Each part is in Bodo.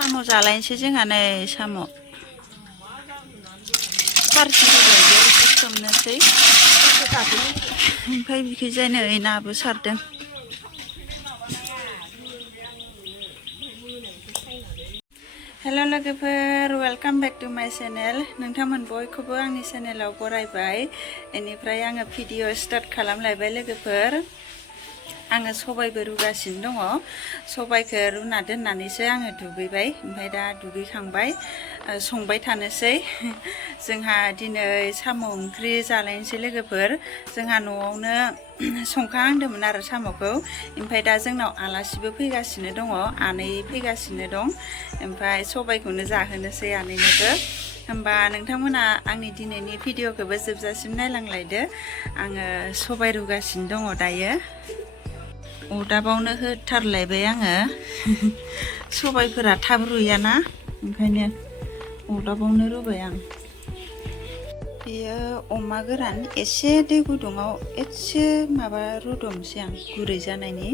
साम' जालायनोसै जोंहा नै साम' फारसि होबाय बेयाव सोमनोसै ओमफ्राय बिखैजाय नै नाबो सारदों। हेल' लोगोफोर वेलकाम बेक टु माय चेनेल। नोंथांमोन बयखौबो आंनि चेनेलाव बरायबाय। बेनिफ्राय आङो भिडिअ स्टार्ट खालामलायबाय लोगोफोर। आङो सबायबो रुगासिनो दङ। सबायखौ रुना दोननानैसो आङो दुगैबाय। ओमफ्राय दा दुगैखांबाय संबाय थानोसै। जोंहा दिनै साम' ओंख्रि जालायनोसै लोगोफोर। जोंहा न'आवनो संखाहांदोंमोन आरो साम'खौ। ओमफ्राय दा जोंनाव आलासिबो फैगासिनो दङ, आनै फैगासिनो दं। ओमफ्राय सबायखौनो जाहोनोसै आनैनोबो। होमबा नोंथांमोना आंनि दिनैनि भिडिअखौबो जोबजासिम नायलांलायदो। आङो सबाय रुगासिनो दङ दायो। अरदाबावनो होथारलायबाय आङो। सबायफोरा थाब रुयाना, ओंखायनो अरदाबावनो रुबाय आं। बेयो अमा गोरान एसे दै गुदुङाव एसे माबा रुदुंसै आं गुरै जानायनि।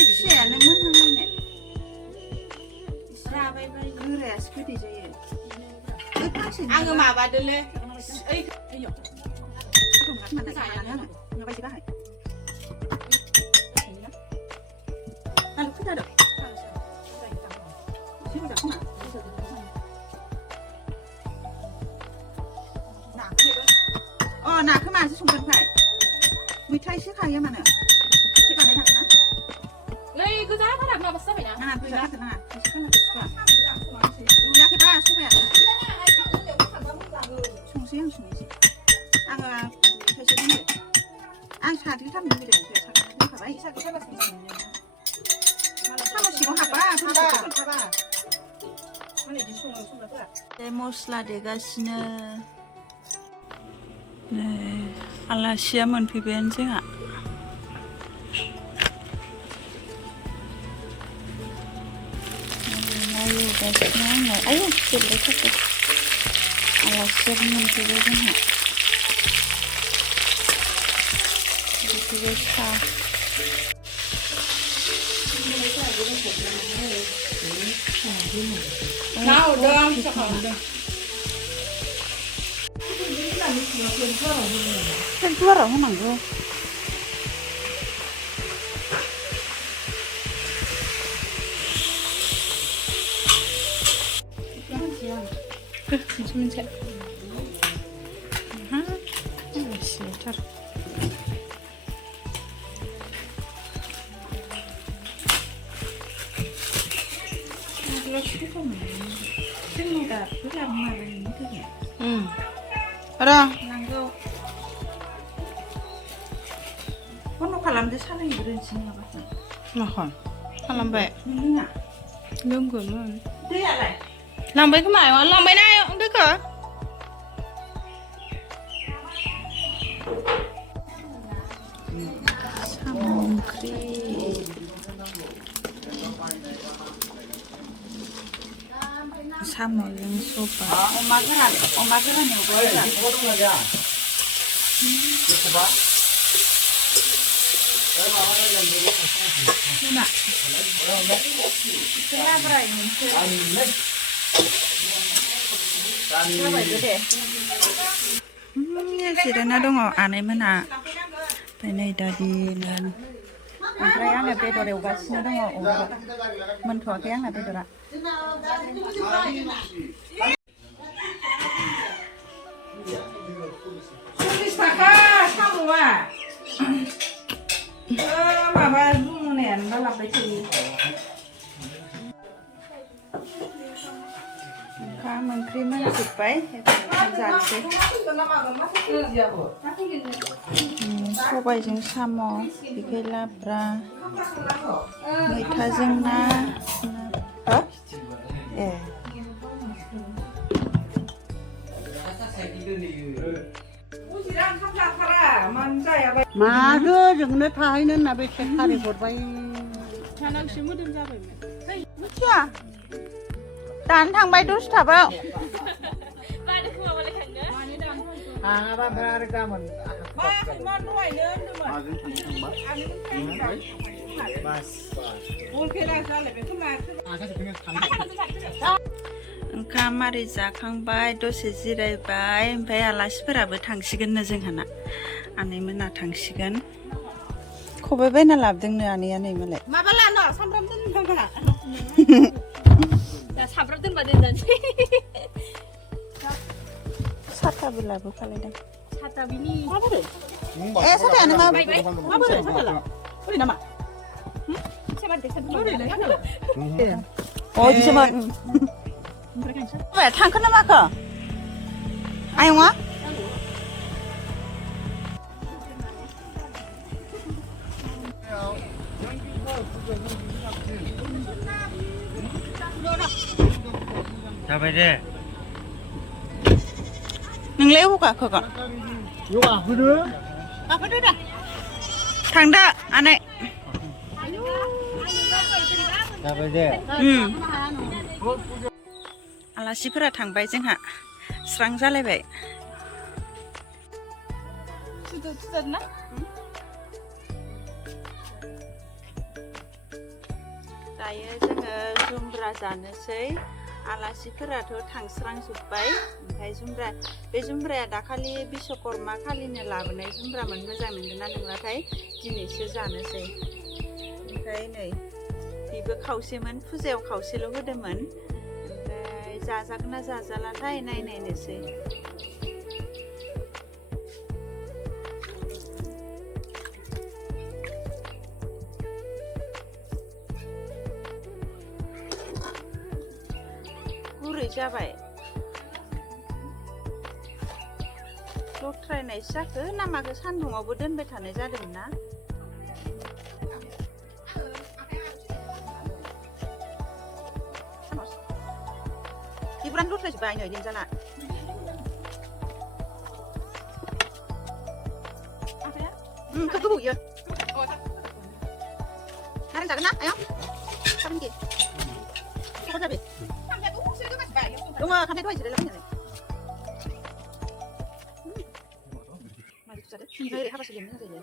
फिसायानो मोनहांलायनाय राबायबाय गोरायासो गोदै जायो। आङो माबादोलै नाखौ माजों संगोन फाय? मैथा एसे खायो मानो? एसे बानाय थागोन ना? नै गोजा बारा माबासो जाबायना। नाङा गोजा थागोन नाङा एसे खालामदो सुखा। रुयाखैबा सबायानो। संसै आं संनोसै। आङो थाइसे दोनदो। आं साग्लिथारनो लुबैदों ओमफ्राय साग्लिना दोनखाबाय। साम' सिङाव हाबा मस्ला देगासिनो। आलासिया मोनफैबायानो जोंहा। नायगासिनो आङो। आयौ देरबायथारदो। आलासियाबो मोनफैबाय जोंहा। बिदिबो सा गुवाराव होनांगौ। मोनसे सिथार नांगौ बन्द' खालामदो सालायग्रोनोसै नङाबा। माखौ खालामबाय? नोङा लोंगौमोन। दैयालाय? लांबाय खोमा लांबायना दैखौ? साम' ओंख्रि साम'जों सबाय। अमा गोरान एवबाय। जिरायना दङ आनैमोनहा। ओमफ्राय नै दादिमोन। ओमफ्राय आङो बेदर एवगासिनो दङ अराव। मोनथ'वाखै आंना बेदरा। साम'आ माबा रुनायानो लाबोबाय थायो। ओंखाम ओंख्रि मोनजोब्बाय। जानोसै सबायजों साम', बेखै लाब्रा, मैथाजों ना। ए मागो जोंनो थाहैनो होनना बे खारि हरबाय। थानांसो मोदोम जाबायमोन। मिथिया दानो थांबाय 10थाबाव। थाङाबा ओमफ्राय आरो गाबोन มันด้วยเนื้อด้วยอันนี้มันแข็งแบบโอเคได้ซะเลยเป็นขึ้นมา ओंखाम आरि जाखांबाय दसे जिरायबाय ओमफ्राय आलासिफोराबो थांसिगोननो जोंहाना आनैमोना थांसिगोन खबाइ बायना लाबोदोंनो आनैया नै मालाय माबा लानो सामब्राम दोननांगौ दा सामब्राम दोनबा दोनजानोसै साथाबो लाबोफालायदों साथा बिनि साथायानो माबोरै साथाला ओरै नामा अ बिसोमोन थांखोना माखो आयंआ जाबाय दे नोंलाय अबाव गाखोगोन गाखोदो दा थांदो आनै जाबाय दे आलासिफोरा थांबाय जोंहा स्रां जालायबाय 투자나? दायो जोङो जुमब्रा जानोसै आलासिफोराथ' थांस्रांजोब्बाय ओमफ्राय बे जुमब्राया दाखालि बिश्वकर्मा खालिनो लाबोनाय जुमब्रामोन मोजां मोनदोंना नोंलाथाय दिनैसो जानोसै ओमफ्राय नै बेबो खावसेमोन फुजायाव खावसेल' होदोंमोन ओमफ्राय जाजागोन ना जाजालाथाय नायनायनोसै गुरै जाबाय लथ्रायनायसो जाखो ना माखो सान्दुङावबो दोनबाय थानाय जादोंमोन ना Iburan lutrai juga ini di sana. Apa ya? Kebu ya. Hari tak kena, ayo. Kapan ki? Kau jadi? Sampai tu, saya tu masih bayar. Rumah sampai tu aja dah lagi ni. Mari kita cari. Ini apa sih yang mana saja?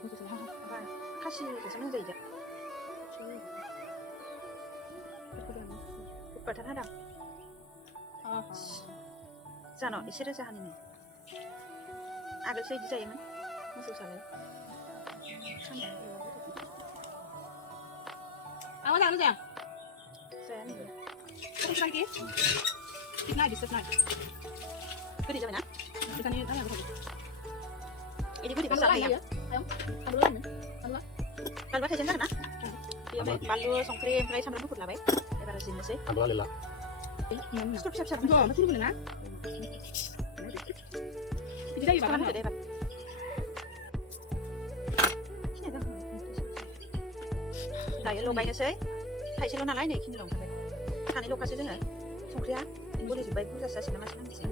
Kasih sesuatu saja. Pertanyaan ada. जानो इसोरो जाहानिनो आगोलसो इदि जायोमोन मोसौ सालाय Awak tak kerja? Saya nih Kau kerja lagi? Kita naik, kita naik. Beri jalan ya Kita ni tanya apa? Ini beri besar ya Ayo, ambil dulu. Allah. Kalau baca jangan na Dia balu songkri mulai sambil bukut lah baik Daripada sini sih Alhamdulillah. Stop siap Kau masih dulu na? Ini dah ibarat. Ada apa Daya lo bayar sih Hai sih lo nalai nih kini lo sampai Kani lo kasih dengar songkri ya Ini boleh juga ibu saya sih nama senang sih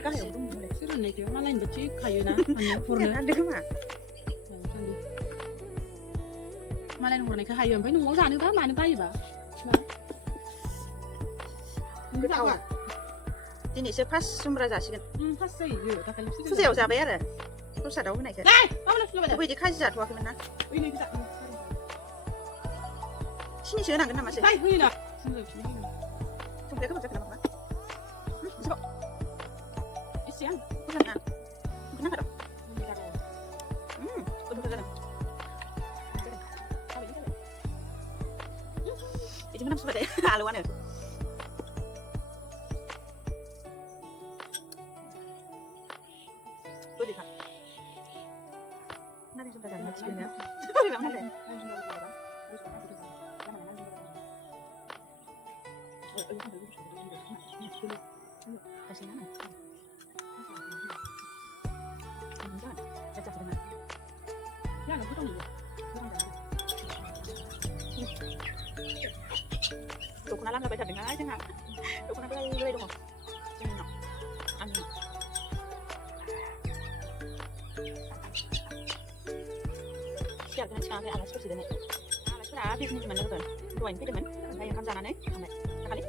kan ya belum boleh Suruh naik dia, malah yang beci kayu na, anu purna. Ada ke mana Malah yang purna kayu, sampai nunggu sana tu mana tahu ba? Tahu. Ini sepas sumber jasikan. Pasti itu, tak kali sih. Fuzil siapa ya? Terus ada apa naik? Kamu nak coba dah. Boleh dikasih jatuh aku mana? Ini kita. Sini sih nak kena masih. Baik, ini nak. Sini. Sumber aku macam kenapa? Sebab. Isian. Bukan kan? Kenapa tak? Betul betul. Jadi mana sebab deh? Aluan ya. Boleh tak? Nanti sudah jangan ciumnya. Boleh mana deh? Kasih mana? Jangan, cacat dengan. Ya, nak potong ni. Tụi con làm là bây giờ đừng nói thế nào. Tụi con làm đây đúng không? Ăn nhỉ? Siap dengan cara alas seperti ini. Alas sudah habis nih mana tuh? Tuan itu demen. Saya yang kamera nih. Tak kali.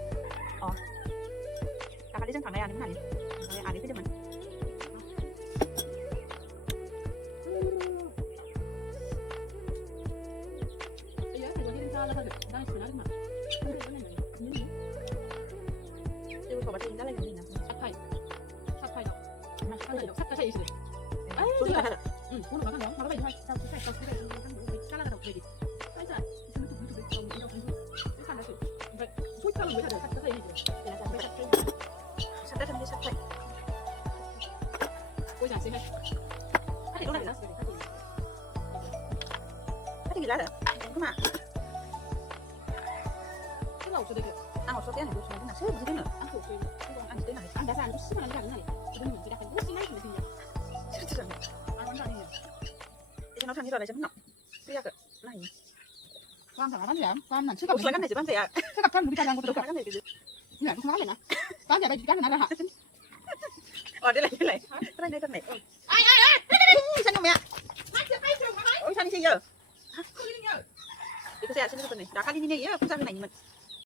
Oh. Tak kali jangan kamera nih mana nih? Saya ada itu demen. 착각 잘 있으네. 아, 소리 좋다. 나라. 응, 오늘 가서 바로 봐. 이거 자, 자, 자, 잘라가다 그러지. 살짝 유튜브 좀 이런 거 좀 할수. 그러니까 소식하는 왜 하죠? 착각 잘 있지. 내가 잘 착각. 삭다 좀 삭다. 보이지 않지? 하기 놀라 그래. 하기 라라. 그만. 생각 없어 되게. 아, 없어 때는 뭐 좋아하나? 새 무슨 때는? 안 없어. 안 되나? 안 돼서 안 시간 안 가는 이거는 우리가 한 50만 원 되는 진짜. 아, 완전 아니에요. 이제 너 편이 라자 뭐? 그야 그. 나이.ความสามารถเนี่ยความหนักชื่อกับ 옷 나간 내지 반세야. ชื่อกับท่านรู้จักยังกูต 너 กกับ 나간 내지. เนี่ยคุณทำอะไรนะบ้านอย่าไปกันนะฮะ 어, 내래. 그래 내가 내. 아이. 잠깐만요. 어, 산이 세요. 이거 세야 쓰는 거네. 나가리니 요. 부산 나이면.